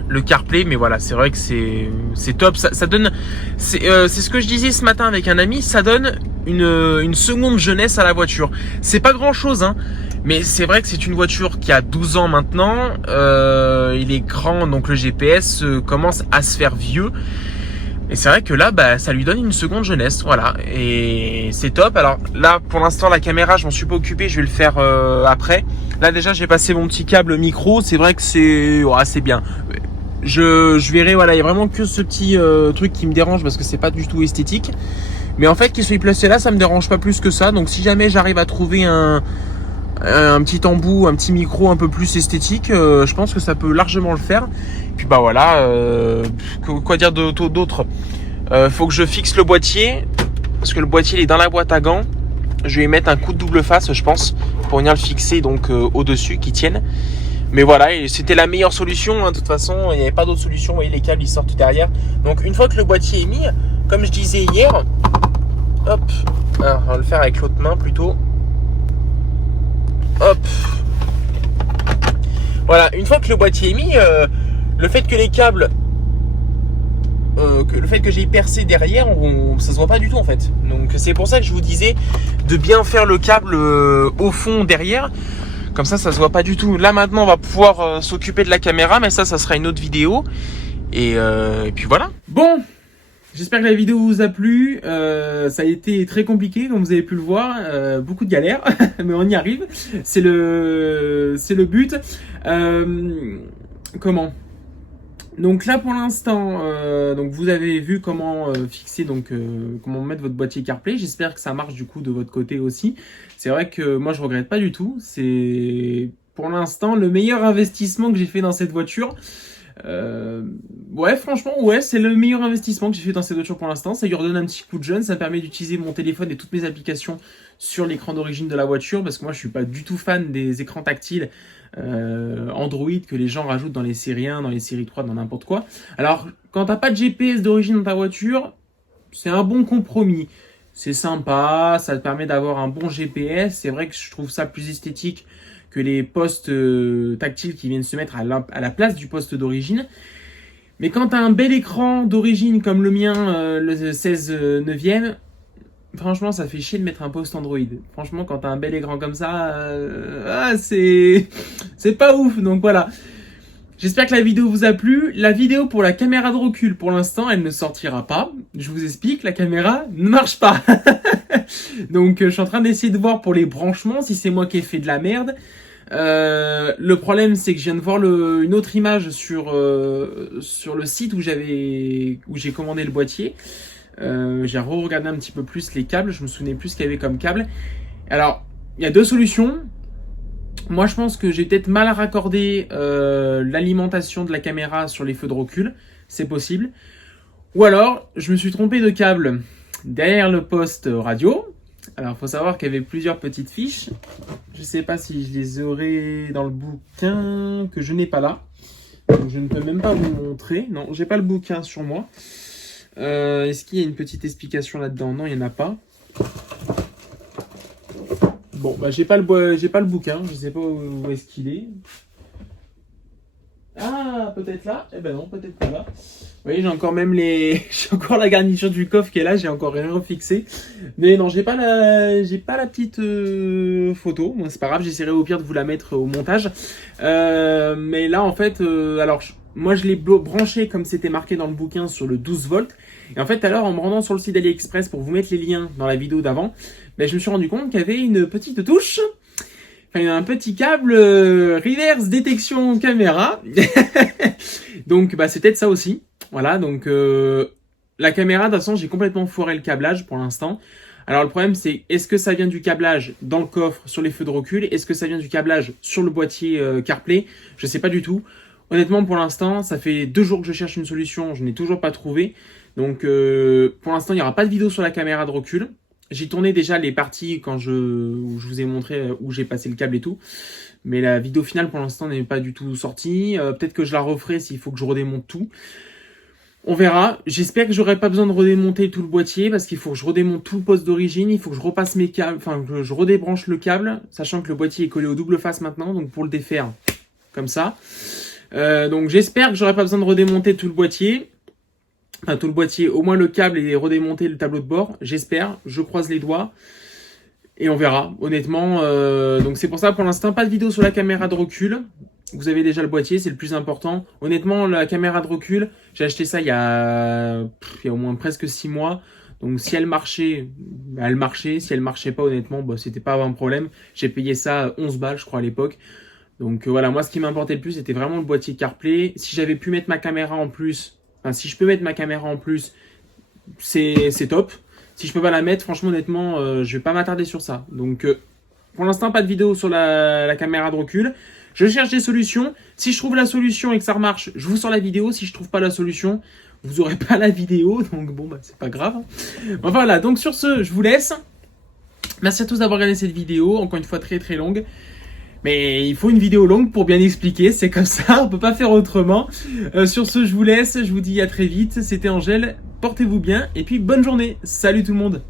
le CarPlay. Mais voilà, c'est vrai que c'est top. Ça donne, c'est ce que je disais ce matin avec un ami, ça donne une seconde jeunesse à la voiture. C'est pas grand chose, hein, mais c'est vrai que c'est une voiture qui a 12 ans maintenant. Il est grand, donc le GPS commence à se faire vieux. Et c'est vrai que là, bah, ça lui donne une seconde jeunesse, voilà. Et c'est top. Alors là, pour l'instant, la caméra, je m'en suis pas occupé. Je vais le faire après. Là, déjà, j'ai passé mon petit câble micro. C'est vrai que c'est bien. Je verrai, voilà, il y a vraiment que ce petit truc qui me dérange parce que c'est pas du tout esthétique. Mais en fait, qu'il soit placé là, ça me dérange pas plus que ça. Donc, si jamais j'arrive à trouver un petit embout, un petit micro un peu plus esthétique, je pense que ça peut largement le faire. Puis bah voilà, quoi dire d'autre? Faut que je fixe le boîtier, parce que le boîtier il est dans la boîte à gants. Je vais mettre un coup de double face, je pense, pour venir le fixer donc au-dessus, qui tienne. Mais voilà, et c'était la meilleure solution, hein, de toute façon, il n'y avait pas d'autre solution. Vous voyez, les câbles ils sortent derrière. Donc une fois que le boîtier est mis, comme je disais hier, hop, alors, on va le faire avec l'autre main plutôt. Hop. Voilà, une fois que le boîtier est mis, le fait que les câbles, le fait que j'ai percé derrière, ça se voit pas du tout en fait. Donc c'est pour ça que je vous disais de bien faire le câble au fond derrière. Comme ça se voit pas du tout. Là maintenant, on va pouvoir s'occuper de la caméra, mais ça sera une autre vidéo. Et puis voilà. Bon, j'espère que la vidéo vous a plu. Ça a été très compliqué, comme vous avez pu le voir. Beaucoup de galères, mais on y arrive. C'est le but. Comment? Donc là pour l'instant, donc vous avez vu comment fixer, donc comment mettre votre boîtier CarPlay. J'espère que ça marche du coup de votre côté aussi. C'est vrai que moi je regrette pas du tout. C'est pour l'instant le meilleur investissement que j'ai fait dans cette voiture. Ouais, franchement, ouais, c'est le meilleur investissement que j'ai fait dans cette voiture pour l'instant. Ça lui redonne un petit coup de jeune. Ça me permet d'utiliser mon téléphone et toutes mes applications sur l'écran d'origine de la voiture, parce que moi je suis pas du tout fan des écrans tactiles Android que les gens rajoutent dans les séries 1, dans les séries 3, dans n'importe quoi. Alors, quand t'as pas de GPS d'origine dans ta voiture, c'est un bon compromis. C'est sympa, ça te permet d'avoir un bon GPS. C'est vrai que je trouve ça plus esthétique que les postes tactiles qui viennent se mettre à la place du poste d'origine. Mais quand tu as un bel écran d'origine comme le mien, le 16 neuvième, franchement, ça fait chier de mettre un poste Android. Franchement, quand tu as un bel écran comme ça, c'est pas ouf. Donc voilà. J'espère que la vidéo vous a plu. La vidéo pour la caméra de recul, pour l'instant, elle ne sortira pas. Je vous explique, la caméra ne marche pas. Donc, je suis en train d'essayer de voir pour les branchements, si c'est moi qui ai fait de la merde. Le problème, c'est que je viens de voir une autre image sur le site où j'ai commandé le boîtier. J'ai regardé un petit peu plus les câbles. Je me souvenais plus ce qu'il y avait comme câble. Alors, il y a deux solutions. Moi, je pense que j'ai peut-être mal raccordé l'alimentation de la caméra sur les feux de recul. C'est possible. Ou alors, je me suis trompé de câble derrière le poste radio. Alors, il faut savoir qu'il y avait plusieurs petites fiches. Je ne sais pas si je les aurai dans le bouquin que je n'ai pas là. Donc, je ne peux même pas vous montrer. Non, j'ai pas le bouquin sur moi. Est-ce qu'il y a une petite explication là-dedans? Non, il n'y en a pas. Bon, bah j'ai pas le bouquin, je sais pas où est-ce qu'il est. Ah, peut-être là? Eh ben non, peut-être pas là. Vous voyez, j'ai encore même j'ai encore la garniture du coffre qui est là, j'ai encore rien refixé. Mais non, j'ai pas la petite photo. Bon, c'est pas grave, j'essaierai au pire de vous la mettre au montage. Mais là, en fait, alors moi je l'ai branché comme c'était marqué dans le bouquin sur le 12 volts. Et en fait, alors en me rendant sur le site AliExpress pour vous mettre les liens dans la vidéo d'avant, ben, je me suis rendu compte qu'il y avait une petite touche, enfin un petit câble reverse détection caméra. Donc bah, c'est peut-être ça aussi. Voilà, donc la caméra, de toute façon, j'ai complètement foiré le câblage pour l'instant. Alors le problème, c'est est-ce que ça vient du câblage dans le coffre sur les feux de recul? Est-ce que ça vient du câblage sur le boîtier CarPlay? Je sais pas du tout. Honnêtement, pour l'instant, ça fait 2 jours que je cherche une solution, je n'ai toujours pas trouvé. Donc pour l'instant, il n'y aura pas de vidéo sur la caméra de recul. J'ai tourné déjà les parties où je vous ai montré où j'ai passé le câble et tout. Mais la vidéo finale pour l'instant n'est pas du tout sortie. Peut-être que je la referai s'il faut que je redémonte tout. On verra. J'espère que j'aurai pas besoin de redémonter tout le boîtier parce qu'il faut que je redémonte tout le poste d'origine. Il faut que je repasse mes câbles, enfin que je redébranche le câble, sachant que le boîtier est collé au double face maintenant. Donc pour le défaire, comme ça. Donc j'espère que j'aurai pas besoin de redémonter tout le boîtier. Enfin, tout le boîtier, au moins le câble et redémonter le tableau de bord, j'espère, je croise les doigts. Et on verra, honnêtement. Donc c'est pour ça, pour l'instant, pas de vidéo sur la caméra de recul. Vous avez déjà le boîtier, c'est le plus important. Honnêtement, la caméra de recul, j'ai acheté ça il y a au moins presque 6 mois. Donc si elle marchait, elle marchait. Si elle marchait pas, honnêtement, bah, c'était pas un problème. J'ai payé ça 11 balles, je crois, à l'époque. Donc voilà, moi, ce qui m'importait le plus, c'était vraiment le boîtier CarPlay. Si j'avais pu mettre ma caméra en plus, enfin, si je peux mettre ma caméra en plus, c'est top. Si je peux pas la mettre, franchement, honnêtement, je vais pas m'attarder sur ça. Donc, pour l'instant, pas de vidéo sur la caméra de recul. Je cherche des solutions. Si je trouve la solution et que ça remarche, je vous sors la vidéo. Si je trouve pas la solution, vous aurez pas la vidéo. Donc bon, bah, c'est pas grave. Bon, voilà, donc sur ce, je vous laisse. Merci à tous d'avoir regardé cette vidéo. Encore une fois, très très longue. Mais il faut une vidéo longue pour bien expliquer. C'est comme ça, on peut pas faire autrement. Sur ce, je vous laisse. Je vous dis à très vite. C'était Angèle. Portez-vous bien. Et puis, bonne journée. Salut tout le monde.